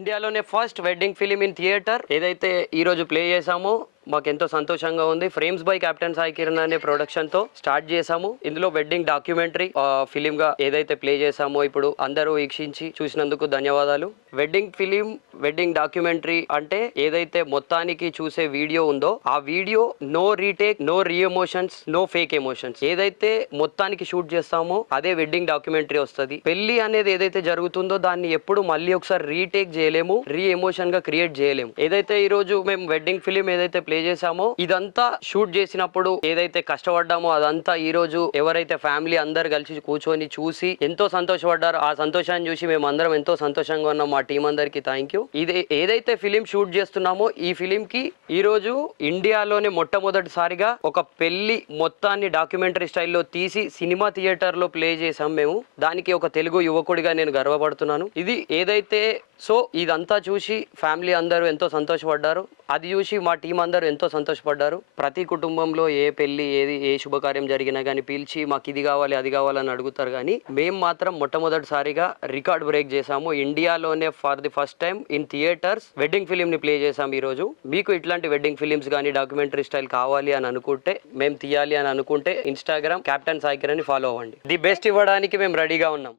ఇండియాలోనే first wedding film in theatre ఏదైతే ఈ రోజు ప్లే చేసామో మాకు ఎంతో సంతోషంగా ఉంది. Frames by captain Sai Kiran అనే ప్రొడక్షన్ తో స్టార్ట్ చేసాము. ఇందులో వెడ్డింగ్ డాక్యుమెంటరీ ఫిలిం గా ఏదైతే ప్లే చేసామో ఇప్పుడు అందరూ వీక్షించి చూసినందుకు ధన్యవాదాలు. వెడ్డింగ్ ఫిలిం వెడ్డింగ్ డాక్యుమెంటరీ అంటే ఏదైతే మొత్తానికి చూసే వీడియో ఉందో ఆ వీడియో నో రీటేక్, నో రీ ఎమోషన్స్, నో ఫేక్ ఎమోషన్స్. ఏదైతే మొత్తానికి షూట్ చేస్తామో అదే వెడ్డింగ్ డాక్యుమెంటరీ వస్తుంది. పెళ్లి అనేది ఏదైతే జరుగుతుందో దాన్ని ఎప్పుడు మళ్ళీ ఒకసారి రీటేక్ చేయలేము, రీ ఎమోషన్ గా క్రియేట్ చేయలేము. ఏదైతే ఈ రోజు మేము వెడ్డింగ్ ఫిలిం ఏదైతే ప్లే చేసామో ఇదంతా షూట్ చేసినప్పుడు ఏదైతే కష్టపడ్డామో అదంతా ఈ రోజు ఎవరైతే ఫ్యామిలీ అందరు కలిసి కూర్చొని చూసి ఎంతో సంతోషపడ్డారో ఆ సంతోషాన్ని చూసి మేము అందరం ఎంతో సంతోషంగా ఉన్నాం. మా టీం అందరికి థ్యాంక్ యూ. ఇది ఏదైతే ఫిలిం షూట్ చేస్తున్నామో ఈ ఫిలిం కి ఈ రోజు ఇండియాలోనే మొట్టమొదటిసారిగా ఒక పెళ్లి మొత్తాన్ని డాక్యుమెంటరీ స్టైల్లో తీసి సినిమా థియేటర్ లో ప్లే చేసాం మేము. దానికి ఒక తెలుగు యువకుడిగా నేను గర్వపడుతున్నాను. ఇది ఏదైతే ఇదంతా చూసి ఫ్యామిలీ అందరూ ఎంతో సంతోషపడ్డారు. అది చూసి మా టీం అందరూ ఎంతో సంతోషపడ్డారు. ప్రతి కుటుంబంలో ఏ పెళ్లి ఏ శుభకార్యం జరిగినా కానీ పిలిచి మాకు ఇది కావాలి అది కావాలని అడుగుతారు. కానీ మేము మాత్రం మొట్టమొదటిసారిగా రికార్డ్ బ్రేక్ చేసాము. ఇండియాలోనే for the first time in theatres wedding film ని ప్లే చేసాము ఈ రోజు. మీకు ఇట్లాంటి వెడ్డింగ్ ఫిలిమ్స్ కానీ డాక్యుమెంటరీ స్టైల్ కావాలి అని అనుకుంటే, మేము తీయాలి అని అనుకుంటే ఇన్స్టాగ్రామ్ కెప్టెన్ సాయి కిరణ్ ని ఫాలో అవ్వండి. ది బెస్ట్ ఇవ్వడానికి మేము రెడీగా ఉన్నాం.